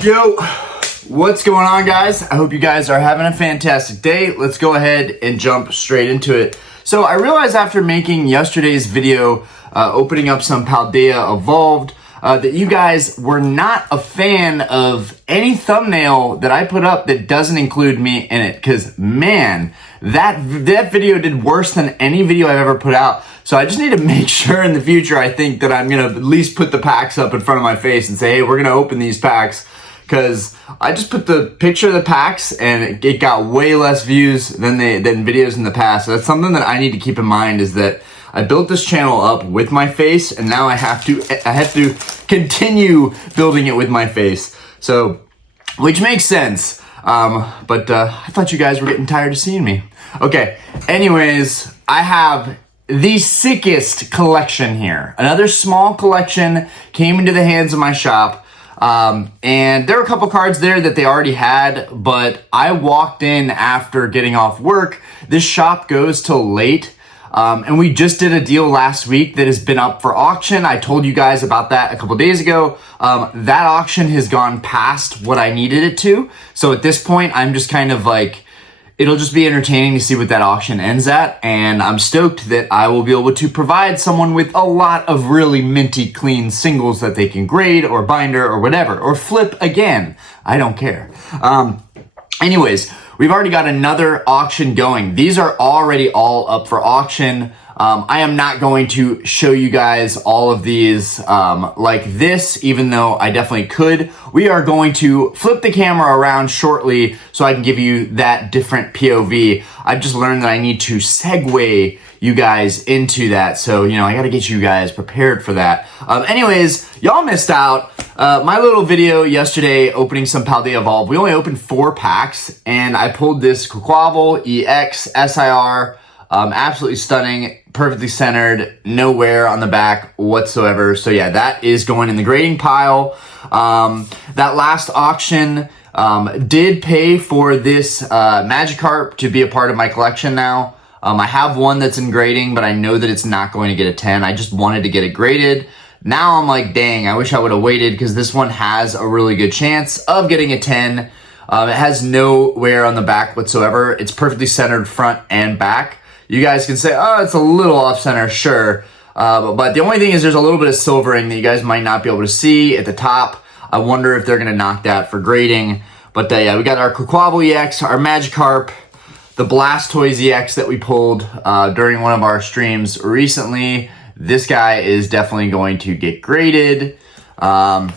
Yo, what's going on, guys? I hope you guys are having a fantastic day. Let's go ahead and jump straight into it. So I realized after making yesterday's video, opening up some Paldea Evolved, that you guys were not a fan of any thumbnail that I put up that doesn't include me in it. Because, man, that video did worse than any video I've ever put out. So I just need to make sure in the future, I think, that I'm going to at least put the packs up in front of my face and say, hey, we're going to open these packs. Because I just put the picture of the packs and it got way less views than videos in the past. So that's something that I need to keep in mind, is that I built this channel up with my face, and now I have to continue building it with my face. So, which makes sense. But I thought you guys were getting tired of seeing me. Okay, anyways, I have the sickest collection here. Another small collection came into the hands of my shop. And there were a couple cards there that they already had, but I walked in after getting off work. This shop goes till late. And we just did a deal last week that has been up for auction. I told you guys about that a couple days ago. That auction has gone past what I needed it to. So at this point, I'm just kind of like, it'll just be entertaining to see what that auction ends at. And I'm stoked that I will be able to provide someone with a lot of really minty clean singles that they can grade or binder or whatever, or flip again. I don't care. Anyways, we've already got another auction going. These are already all up for auction. I am not going to show you guys all of these like this, even though I definitely could. We are going to flip the camera around shortly so I can give you that different POV. I've just learned that I need to segue you guys into that. So, you know, I got to get you guys prepared for that. Anyways, y'all missed out. My little video yesterday opening some Paldea Evolved. We only opened 4 packs, and I pulled this Quaquaval EX SIR. Absolutely stunning, perfectly centered, no wear on the back whatsoever. So yeah, that is going in the grading pile. That last auction did pay for this Magikarp to be a part of my collection now. I have one that's in grading, but I know that it's not going to get a 10. I just wanted to get it graded. Now I'm like, dang, I wish I would have waited, because this one has a really good chance of getting a 10. It has no wear on the back whatsoever. It's perfectly centered front and back. You guys can say, oh, it's a little off center, sure. But the only thing is there's a little bit of silvering that you guys might not be able to see at the top. I wonder if they're going to knock that for grading. But yeah, we got our Quaquaval EX, our Magikarp, the Blastoise EX that we pulled during one of our streams recently. This guy is definitely going to get graded. A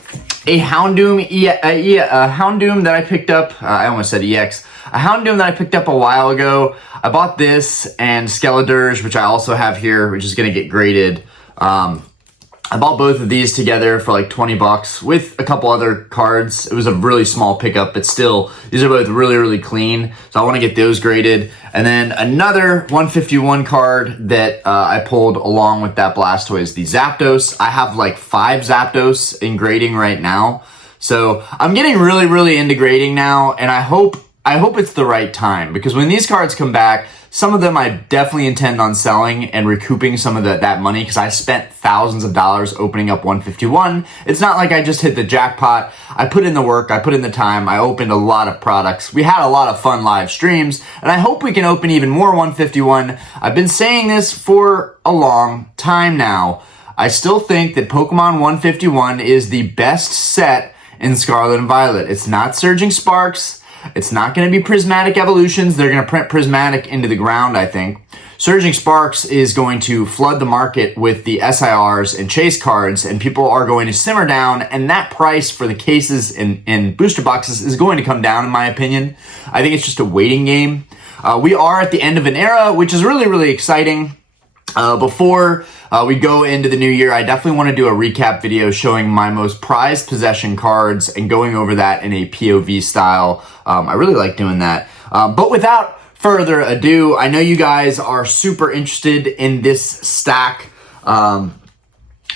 Houndoom, a Houndoom that I picked up. I almost said EX. A Houndoom that I picked up a while ago. I bought this and Skeledirge, which I also have here, which is going to get graded. I bought both of these together for like 20 bucks with a couple other cards. It was a really small pickup, but still, these are both really, really clean. So I want to get those graded. And then another 151 card that I pulled along with that Blastoise, the Zapdos. I have like 5 Zapdos in grading right now. So I'm getting really, really into grading now, and I hope it's the right time, because when these cards come back, some of them I definitely intend on selling and recouping some of that money, because I spent thousands of dollars opening up 151. It's not like I just hit the jackpot. I put in the work, I put in the time, I opened a lot of products. We had a lot of fun live streams, and I hope we can open even more 151. I've been saying this for a long time now. I still think that Pokemon 151 is the best set in Scarlet and Violet. It's not Surging Sparks. It's not going to be Prismatic Evolutions. They're going to print Prismatic into the ground, I think. Surging Sparks is going to flood the market with the SIRs and chase cards, and people are going to simmer down, and that price for the cases and booster boxes is going to come down, in my opinion. I think it's just a waiting game. We are at the end of an era, which is really, really exciting. Before we go into the new year, I definitely want to do a recap video showing my most prized possession cards and going over that in a POV style. I really like doing that. But without further ado, I know you guys are super interested in this stack. You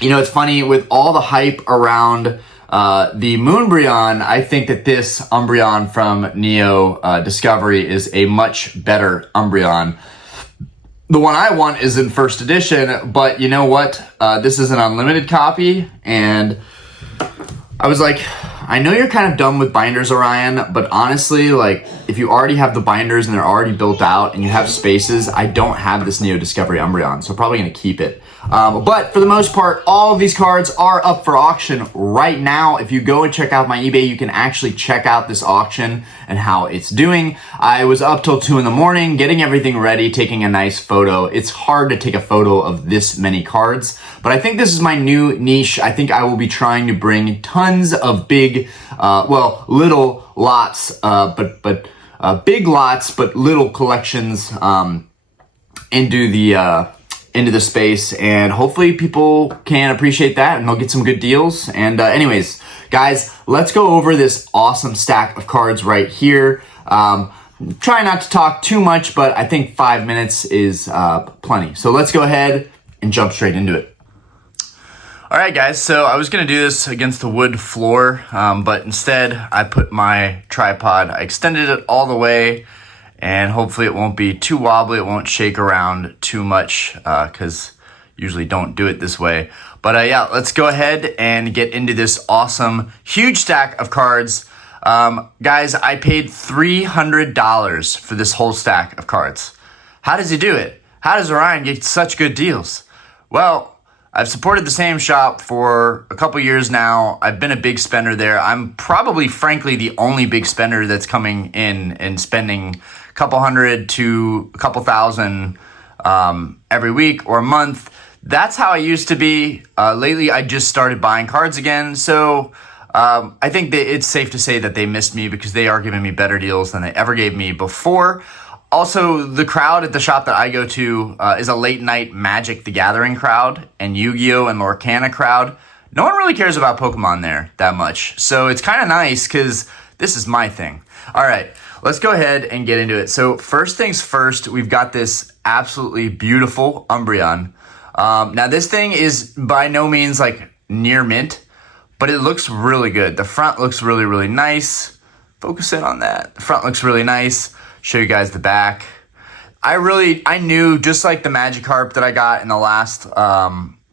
know, it's funny, with all the hype around the Moonbryon, I think that this Umbreon from Neo Discovery is a much better Umbreon. The one I want is in first edition, but you know what? This is an unlimited copy, and I was like, I know you're kind of done with binders, Orion, but honestly, like, if you already have the binders and they're already built out and you have spaces, I don't have this Neo Discovery Umbreon, so I'm probably going to keep it. But for the most part, all of these cards are up for auction right now. If you go and check out my eBay, you can actually check out this auction and how it's doing. I was up till 2 in the morning, getting everything ready, taking a nice photo. It's hard to take a photo of this many cards, but I think this is my new niche. I think I will be trying to bring tons of big, little lots, but big lots, but little collections into the space, and hopefully people can appreciate that and they'll get some good deals. And anyways, guys, let's go over this awesome stack of cards right here. Try not to talk too much, but I think 5 minutes is plenty. So let's go ahead and jump straight into it. All right, guys, so I was going to do this against the wood floor, but instead I put my tripod, I extended it all the way, and hopefully it won't be too wobbly, it won't shake around too much, because usually don't do it this way. But yeah, let's go ahead and get into this awesome, huge stack of cards. Guys, I paid $300 for this whole stack of cards. How does he do it? How does Orion get such good deals? Well, I've supported the same shop for a couple years now. I've been a big spender there. I'm probably, frankly, the only big spender that's coming in and spending a couple hundred to a couple thousand every week or month. That's how I used to be. Lately, I just started buying cards again. So I think that it's safe to say that they missed me because they are giving me better deals than they ever gave me before. Also, the crowd at the shop that I go to is a late night Magic the Gathering crowd and Yu-Gi-Oh! And Lorcana crowd. No one really cares about Pokemon there that much. So it's kind of nice because this is my thing. All right, let's go ahead and get into it. So first things first, we've got this absolutely beautiful Umbreon. Now this thing is by no means like near mint, but it looks really good. The front looks really, really nice. Focus in on that. The front looks really nice. Show you guys the back. I knew, just like the Magikarp that I got in the last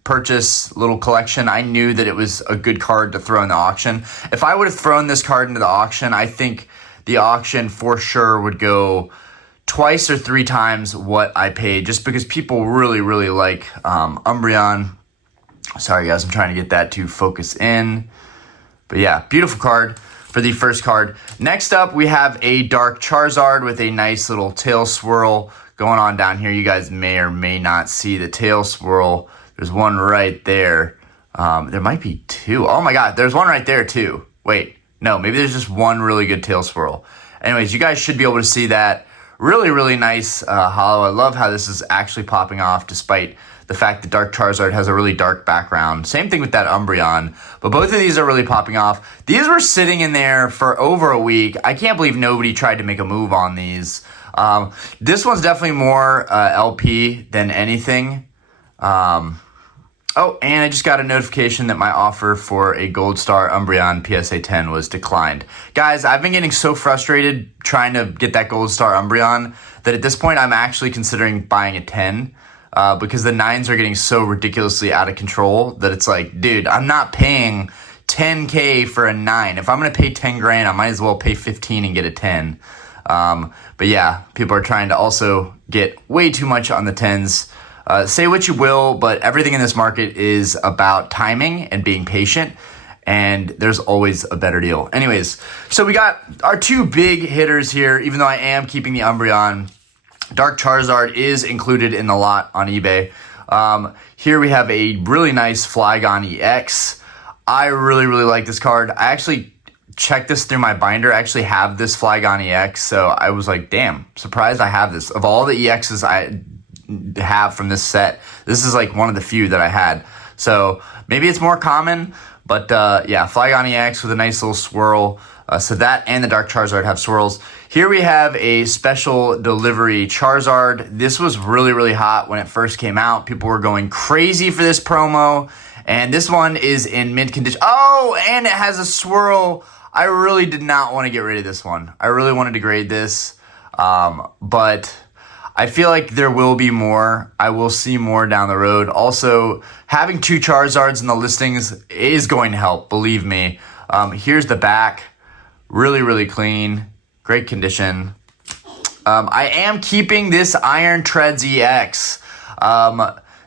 purchase little collection, I knew that it was a good card to throw in the auction. If I would have thrown this card into the auction, I think the auction for sure would go twice or 3 times what I paid, just because people really, really like Umbreon. Sorry guys, I'm trying to get that to focus in. But yeah, beautiful card for the first card. Next up, we have a Dark Charizard with a nice little tail swirl going on down here. You guys may or may not see the tail swirl. There's one right there. There might be 2. Oh my God, there's one right there too. Wait, no, maybe there's just one really good tail swirl. Anyways, you guys should be able to see that. Really, really nice holo. I love how this is actually popping off despite the fact that Dark Charizard has a really dark background. Same thing with that Umbreon, but both of these are really popping off. These were sitting in there for over a week. I can't believe nobody tried to make a move on these. This one's definitely more LP than anything. Oh, and I just got a notification that my offer for a Gold Star Umbreon PSA 10 was declined. Guys, I've been getting so frustrated trying to get that Gold Star Umbreon that at this point I'm actually considering buying a 10. Because the 9s are getting so ridiculously out of control that it's like, dude, I'm not paying $10K for a 9. If I'm going to pay 10 grand, I might as well pay 15 and get a 10. But yeah, people are trying to also get way too much on the 10s. Say what you will, but everything in this market is about timing and being patient, and there's always a better deal. Anyways, so we got our 2 big hitters here, even though I am keeping the Umbreon. Dark Charizard is included in the lot on eBay. Here we have a really nice Flygon EX. I really, really like this card. I actually checked this through my binder. I actually have this Flygon EX, so I was like, damn, surprised I have this. Of all the EXs I have from this set, this is like one of the few that I had. So maybe it's more common, but yeah, Flygon EX with a nice little swirl. So that and the Dark Charizard have swirls. Here we have a special delivery Charizard. This was really, really hot when it first came out. People were going crazy for this promo. And this one is in mint condition. Oh, and it has a swirl. I really did not want to get rid of this one. I really wanted to grade this. But I feel like there will be more. I will see more down the road. Also, having 2 Charizards in the listings is going to help, believe me. Here's the back. Really, really clean. Great condition. I am keeping this Iron Treads EX.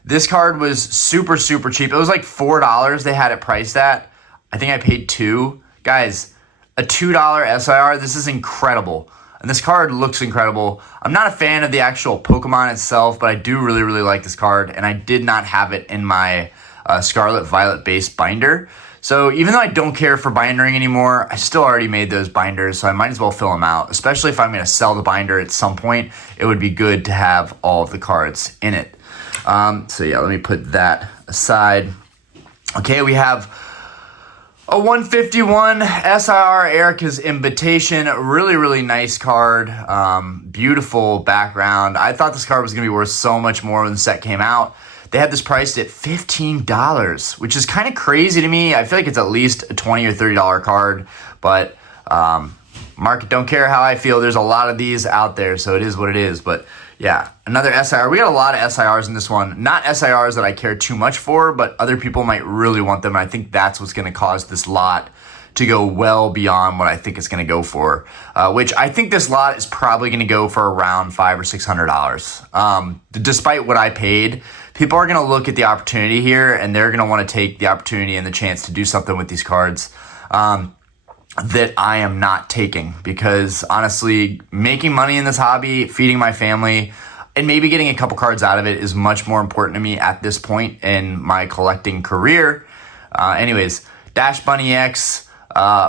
This card was super, super cheap. It was like $4 they had it priced at. I think I paid $2. Guys, a $2 SIR, this is incredible. And this card looks incredible. I'm not a fan of the actual Pokemon itself, but I do really, really like this card. And I did not have it in my Scarlet Violet base binder. So even though I don't care for bindering anymore, I still already made those binders, so I might as well fill them out. Especially if I'm going to sell the binder at some point, it would be good to have all of the cards in it. So yeah, let me put that aside. Okay, we have a 151 SIR Erica's Invitation. Really, really nice card. Beautiful background. I thought this card was going to be worth so much more when the set came out. They had this priced at $15, which is kind of crazy to me. I feel like it's at least a $20 or $30 card, but market don't care how I feel. There's a lot of these out there, so it is what it is. But yeah, another SIR. We got a lot of SIRs in this one. Not SIRs that I care too much for, but other people might really want them. I think that's what's going to cause this lot to go well beyond what I think it's going to go for, which I think this lot is probably going to go for around $500 or $600. Despite what I paid, people are going to look at the opportunity here, and they're going to want to take the opportunity and the chance to do something with these cards that I am not taking, because honestly, making money in this hobby, feeding my family, and maybe getting a couple cards out of it is much more important to me at this point in my collecting career. Anyways, Dash Bunny X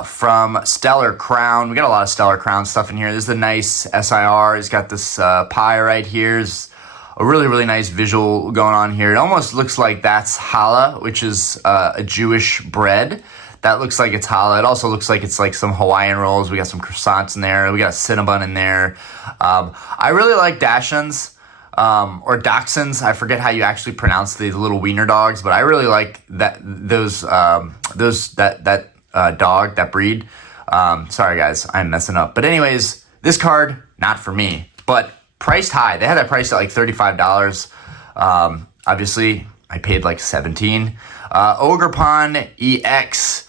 from Stellar Crown. We got a lot of Stellar Crown stuff in here. This is a nice SIR. It's got this pie right here. It's a really, really nice visual going on here. It almost looks like that's challah, which is a Jewish bread. That looks like it's challah. It also looks like it's like some Hawaiian rolls. We got some croissants in there. We got a Cinnabon in there. I really like Dachshunds. Or Dachshunds. I forget how you actually pronounce the little wiener dogs, but I really like that dog, that breed. Sorry guys, I'm messing up. But anyways, this card, not for me, but priced high. They had that priced at like $35. Obviously, I paid like $17. Ogerpon EX.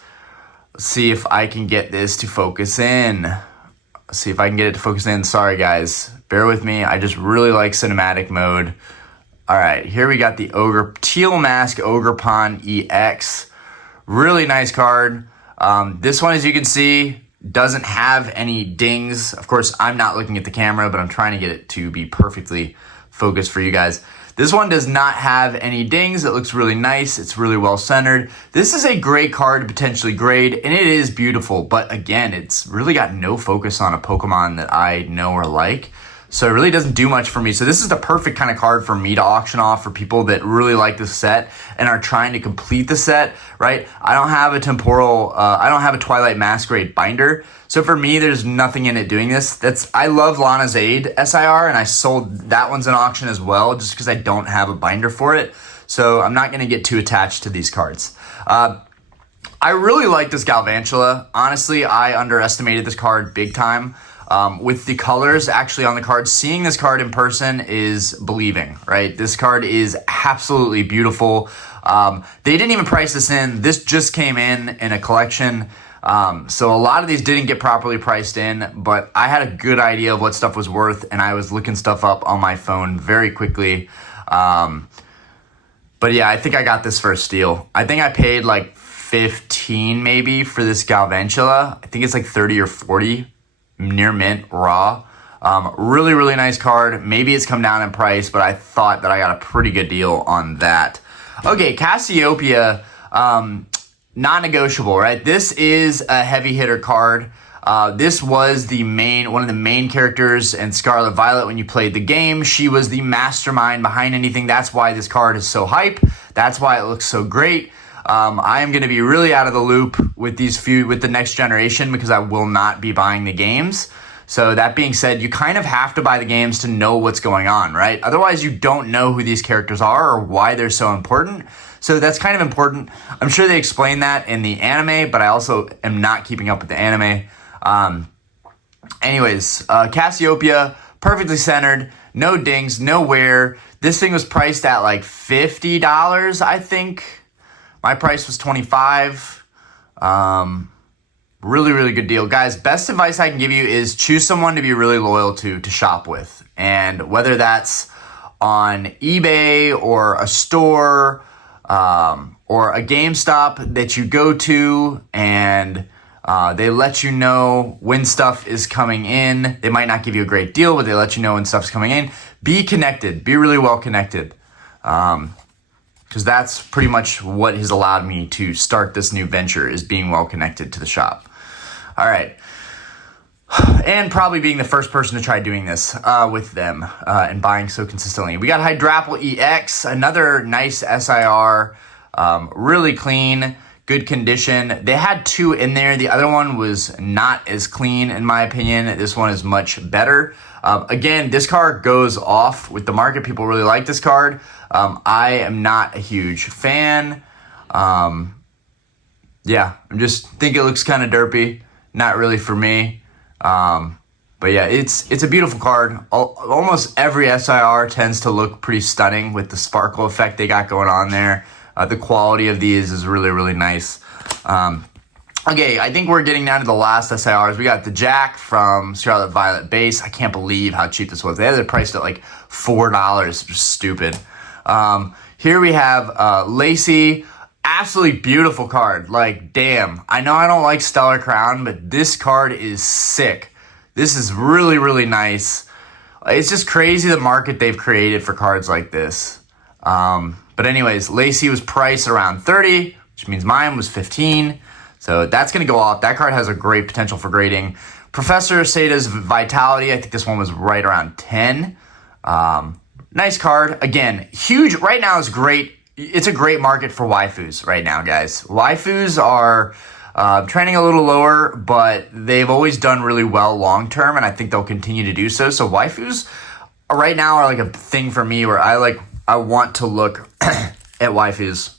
Let's see if I can get this to focus in. Let's see if I can get it to focus in. Sorry guys, bear with me. I just really like cinematic mode. All right, here we got the Teal Mask Ogerpon EX. Really nice card. This one, as you can see, doesn't have any dings. Of course, I'm not looking at the camera, but I'm trying to get it to be perfectly focused for you guys. This one does not have any dings. It looks really nice. It's really well centered. This is a great card to potentially grade, and it is beautiful. But again, it's really got no focus on a Pokemon that I know or like. So it really doesn't do much for me. So this is the perfect kind of card for me to auction off for people that really like the set and are trying to complete the set, right? I don't have a I don't have a Twilight Masquerade binder. So for me, there's nothing in it doing this. I love Lana's Aid SIR, and I sold that one's an auction as well, just because I don't have a binder for it. So I'm not going to get too attached to these cards. I really like this Galvantula. Honestly, I underestimated this card big time. With the colors actually on the card, seeing this card in person is believing, right? This card is absolutely beautiful. They didn't even price this in. This just came in a collection. So a lot of these didn't get properly priced in, but I had a good idea of what stuff was worth, and I was looking stuff up on my phone very quickly. But yeah, I think I got this for a steal. I think I paid like $15 maybe for this Galvantula. I think it's like 30 or 40. Near mint, raw. Really, really nice card. Maybe it's come down in price, but I thought that I got a pretty good deal on that. Okay, Cassiopeia, non-negotiable, right? This is a heavy hitter card. This was one of the main characters in Scarlet Violet when you played the game. She was the mastermind behind anything. That's why this card is so hype. That's why it looks so great. I am going to be really out of the loop with the next generation, because I will not be buying the games. So that being said, you kind of have to buy the games to know what's going on, right? Otherwise, you don't know who these characters are or why they're so important. So that's kind of important. I'm sure they explain that in the anime, but I also am not keeping up with the anime. Anyways, Cassiopeia, perfectly centered, no dings, no wear. This thing was priced at like $50, I think. My price was $25. Really, really good deal. Guys, best advice I can give you is choose someone to be really loyal to shop with. And whether that's on eBay or a store or a GameStop that you go to and they let you know when stuff is coming in. They might not give you a great deal, but they let you know when stuff's coming in. Be connected. Be really well connected. Because that's pretty much what has allowed me to start this new venture, is being well connected to the shop. All right. And probably being the first person to try doing this with them and buying so consistently. We got Hydrapple EX, another nice SIR, really clean, good condition. They had two in there. The other one was not as clean, in my opinion. This one is much better. Again, this card goes off with the market. People really like this card. I am not a huge fan. Yeah, I just think it looks kind of derpy. Not really for me. But yeah, it's a beautiful card. Almost every SIR tends to look pretty stunning with the sparkle effect they got going on there. The quality of these is really, really nice. Okay, I think we're getting down to the last SIRs. We got the Jack from Scarlet Violet Base. I can't believe how cheap this was. They had it priced at like $4. Just stupid. Here we have Lacey. Absolutely beautiful card. Like, damn. I know I don't like Stellar Crown, but this card is sick. This is really, really nice. It's just crazy the market they've created for cards like this. But anyways, Lacey was priced around 30, which means mine was 15. So that's going to go off. That card has a great potential for grading. Professor Sada's Vitality, I think this one was right around 10. Nice card. Again, huge. Right now is great. It's a great market for waifus right now, guys. Waifus are trending a little lower, but they've always done really well long term, and I think they'll continue to do so. So waifus right now are like a thing for me where I want to look at waifus.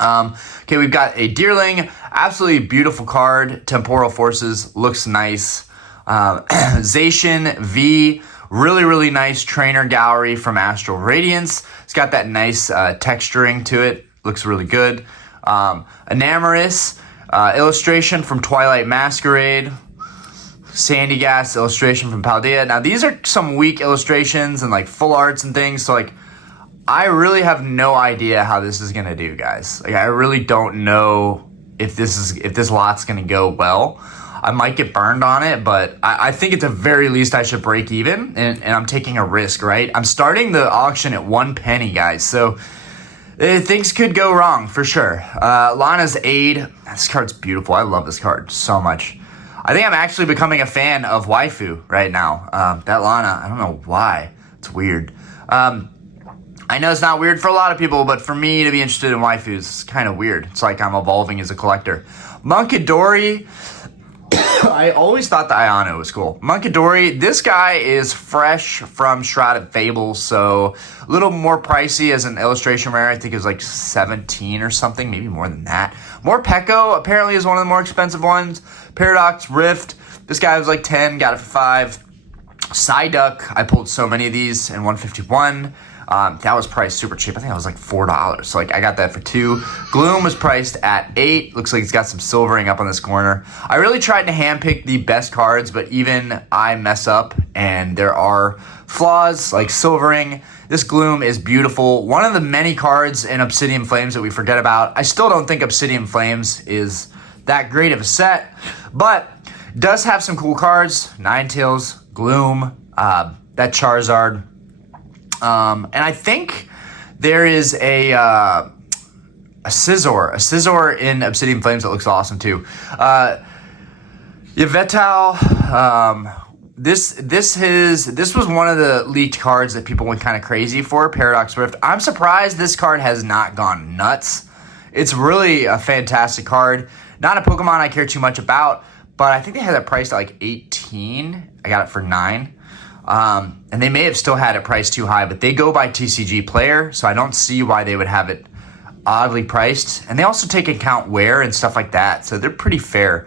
Okay, we've got a Deerling, absolutely beautiful card. Temporal Forces looks nice. Zacian V, really, really nice trainer gallery from Astral Radiance. It's got that nice texturing to it. Looks really good. Enamorous, illustration from Twilight Masquerade. Sandy Gas, illustration from Paldea. Now, these are some weak illustrations and like full arts and things. So like, I really have no idea how this is going to do, guys. Like, I really don't know if this lot's going to go well. I might get burned on it, but I think at the very least I should break even, and I'm taking a risk, right? I'm starting the auction at 1 penny, guys, so things could go wrong for sure. Lana's Aid. This card's beautiful. I love this card so much. I think I'm actually becoming a fan of waifu right now. That Lana, I don't know why. It's weird. I know it's not weird for a lot of people, but for me to be interested in waifus is kind of weird. It's like I'm evolving as a collector. Monkidori. I always thought the Ayano was cool. Monkidori, this guy is fresh from Shrouded Fable, so a little more pricey as an illustration rare. I think it was like 17 or something, maybe more than that. Morpeko apparently is one of the more expensive ones. Paradox Rift, this guy was like 10, got it for 5. Psyduck, I pulled so many of these in 151. That was priced super cheap. I think that was like $4. So like I got that for 2. Gloom was priced at 8. Looks like it's got some silvering up on this corner. I really tried to handpick the best cards, but even I mess up and there are flaws like silvering. This Gloom is beautiful. One of the many cards in Obsidian Flames that we forget about. I still don't think Obsidian Flames is that great of a set, but does have some cool cards. Ninetales, Gloom, that Charizard. And I think there is a Scizor in Obsidian Flames that looks awesome too. Yveltal, this was one of the leaked cards that people went kind of crazy for, Paradox Rift. I'm surprised this card has not gone nuts. It's really a fantastic card. Not a Pokemon I care too much about, but I think they had it priced at like 18. I got it for 9. And they may have still had it priced too high, but they go by TCG player, so I don't see why they would have it oddly priced. And they also take account wear and stuff like that, so they're pretty fair.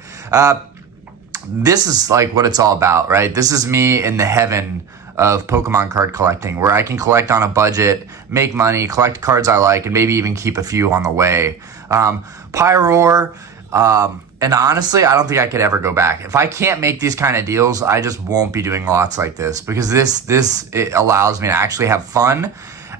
This is like what it's all about, right? This is me in the heaven of Pokemon card collecting, where I can collect on a budget, make money, collect cards I like, and maybe even keep a few on the way. Pyroar, And honestly, I don't think I could ever go back. If I can't make these kind of deals, I just won't be doing lots like this, because it allows me to actually have fun.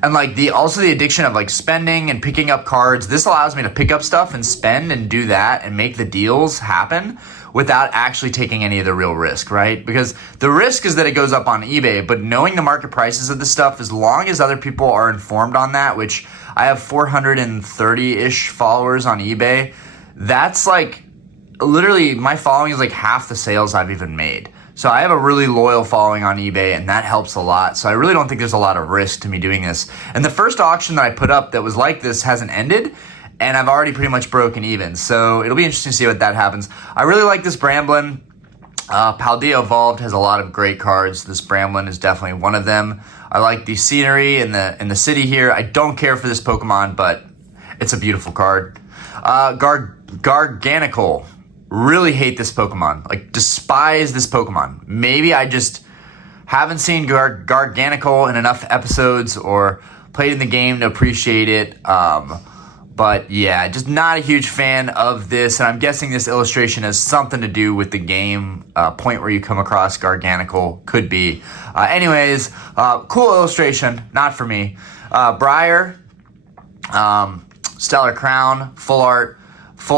And like also the addiction of like spending and picking up cards. This allows me to pick up stuff and spend and do that and make the deals happen without actually taking any of the real risk, right? Because the risk is that it goes up on eBay, but knowing the market prices of this stuff, as long as other people are informed on that, which I have 430-ish followers on eBay, that's like literally my following is like half the sales I've even made. So I have a really loyal following on eBay, and that helps a lot. So I really don't think there's a lot of risk to me doing this. And the first auction that I put up that was like this hasn't ended, and I've already pretty much broken even. So it'll be interesting to see what that happens. I really like this Bramblin. Paldea Evolved has a lot of great cards. This Bramblin is definitely one of them. I like the scenery in the city here. I don't care for this Pokemon, but it's a beautiful card. Garganical. Really hate this Pokemon. Like, despise this Pokemon. Maybe I just haven't seen Garganical in enough episodes or played in the game to appreciate it. But yeah, just not a huge fan of this. And I'm guessing this illustration has something to do with the game. Point where you come across Garganical could be. Anyways, cool illustration. Not for me. Briar, Stellar Crown, Full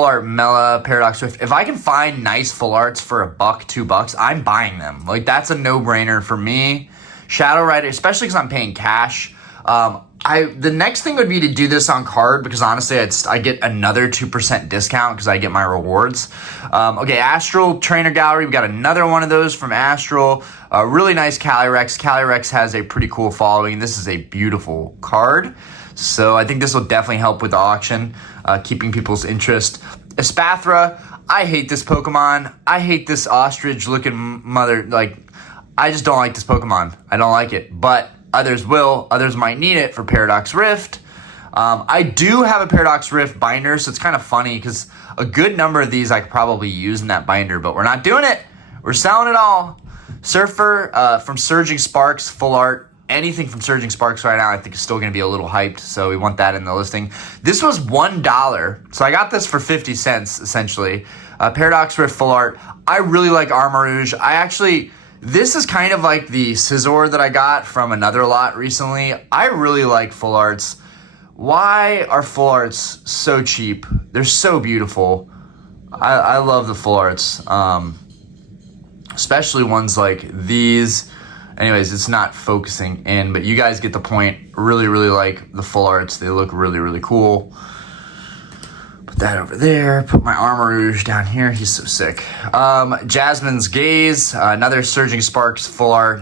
Art Mela, Paradox Rift. If I can find nice full arts for $1, $2, I'm buying them. Like, that's a no-brainer for me. Shadow Rider, especially because I'm paying cash. The next thing would be to do this on card, because honestly, I get another 2% discount because I get my rewards. Okay, Astral Trainer Gallery. We got another one of those from Astral. Really nice Calyrex. Calyrex has a pretty cool following. This is a beautiful card. So I think this will definitely help with the auction, keeping people's interest. Espathra, I hate this Pokemon. I hate this ostrich-looking mother. Like, I just don't like this Pokemon. I don't like it. But others will. Others might need it for Paradox Rift. I do have a Paradox Rift binder, so it's kind of funny because a good number of these I could probably use in that binder, but we're not doing it. We're selling it all. Surfer from Surging Sparks, full art. Anything from Surging Sparks right now I think is still going to be a little hyped, so we want that in the listing. This was $1, so I got this for 50 cents, essentially. Paradox Rift full art. I really like Armarouge. This is kind of like the Scizor that I got from another lot recently. I really like full arts. Why are full arts so cheap? They're so beautiful. I love the full arts, especially ones like these. Anyways, it's not focusing in, but you guys get the point. Really, really like the full arts. They look really, really cool. Put that over there. Put my Armarouge down here. He's so sick. Jasmine's Gaze, another Surging Sparks full art.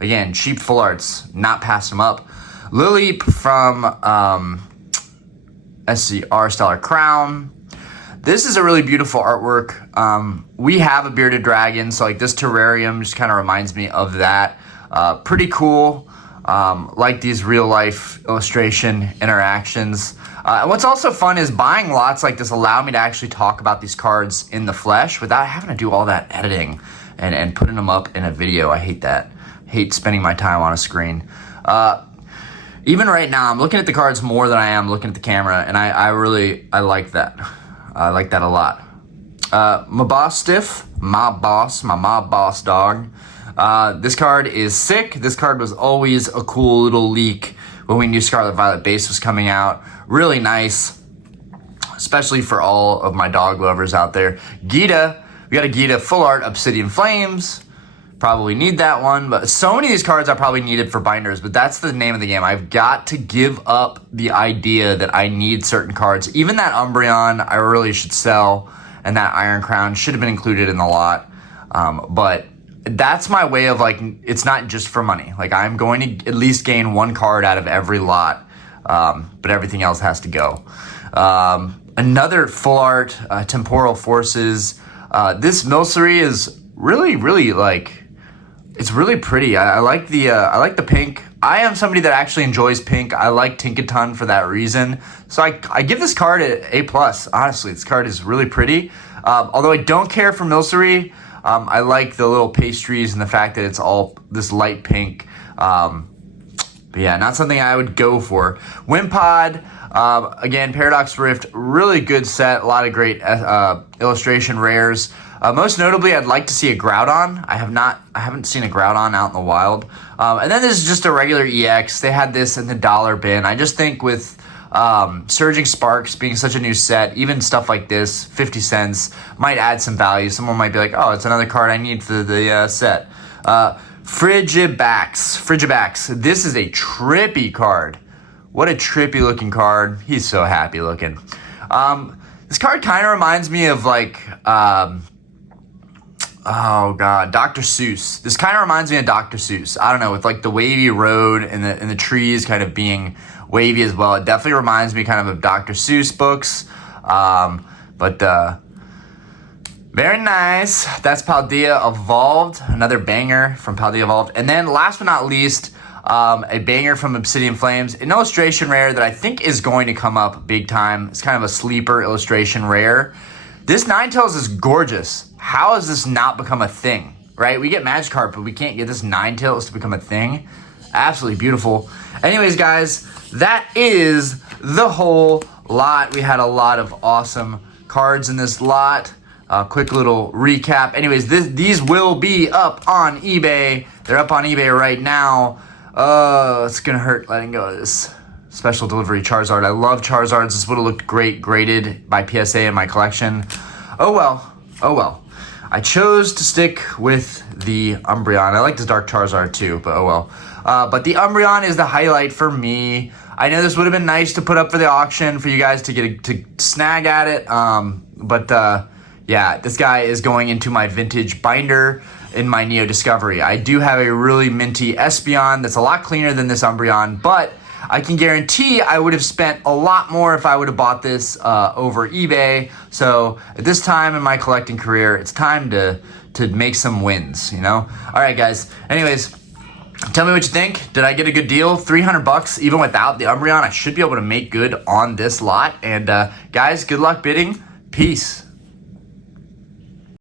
Again, cheap full arts. Not pass them up. Lily from SCR Stellar Crown. This is a really beautiful artwork. We have a bearded dragon, so like this terrarium just kind of reminds me of that. Pretty cool. Like these real life illustration interactions. And what's also fun is buying lots like this allow me to actually talk about these cards in the flesh without having to do all that editing and putting them up in a video. I hate that. Hate spending my time on a screen. Even right now, I'm looking at the cards more than I am looking at the camera, and I like that. I like that a lot. My mob boss dog. This card is sick. This card was always a cool little leak when we knew Scarlet Violet base was coming out. Really nice, especially for all of my dog lovers out there. Gita, we got a Gita full art Obsidian Flames. Probably need that one, but so many of these cards I probably needed for binders, but that's the name of the game. I've got to give up the idea that I need certain cards. Even that Umbreon I really should sell, and that Iron Crown should have been included in the lot. But that's my way of like, it's not just for money. Like I'm going to at least gain one card out of every lot, but everything else has to go. Another full art, Temporal Forces. This Milcery is really, really like, it's really pretty. I like the pink. I am somebody that actually enjoys pink. I like Tinkaton for that reason. So I give this card an A+. Honestly, this card is really pretty. Although I don't care for Milcery, I like the little pastries and the fact that it's all this light pink. But yeah, not something I would go for. Wimpod, Again, Paradox Rift, really good set. A lot of great illustration rares. Most notably, I'd like to see a Groudon. I haven't seen a Groudon out in the wild. And then this is just a regular EX. They had this in the dollar bin. I just think with Surging Sparks being such a new set, even stuff like this, 50 cents, might add some value. Someone might be like, oh, it's another card I need for the set. Frigibax. This is a trippy card. What a trippy looking card. He's so happy looking. This card kind of reminds me of like, oh god, Dr. Seuss. This kind of reminds me of Dr. Seuss. I don't know, with like the wavy road and the trees kind of being wavy as well. It definitely reminds me kind of Dr. Seuss books. Very nice. That's Paldea Evolved, another banger from Paldea Evolved. And then last but not least, a banger from Obsidian Flames, an illustration rare that I think is going to come up big time. It's kind of a sleeper illustration rare. This Ninetales is gorgeous. How has this not become a thing, right? We get Magikarp, but we can't get this Ninetales to become a thing. Absolutely beautiful. Anyways, guys, that is the whole lot. We had a lot of awesome cards in this lot. Quick little recap. Anyways, these will be up on eBay. They're up on eBay right now. It's gonna hurt letting go of this special delivery Charizard. I love Charizards. This would have looked great graded by PSA in my collection. Oh well. I chose to stick with the Umbreon. I like the Dark Charizard too, but oh well. But the Umbreon is the highlight for me. I know this would have been nice to put up for the auction for you guys to snag at it. Yeah, this guy is going into my vintage binder in my Neo Discovery. I do have a really minty Espeon that's a lot cleaner than this Umbreon, but I can guarantee I would have spent a lot more if I would have bought this over eBay. So at this time in my collecting career, it's time to make some wins, you know? All right, guys. Anyways, tell me what you think. Did I get a good deal? $300 even without the Umbreon. I should be able to make good on this lot. And guys, good luck bidding. Peace.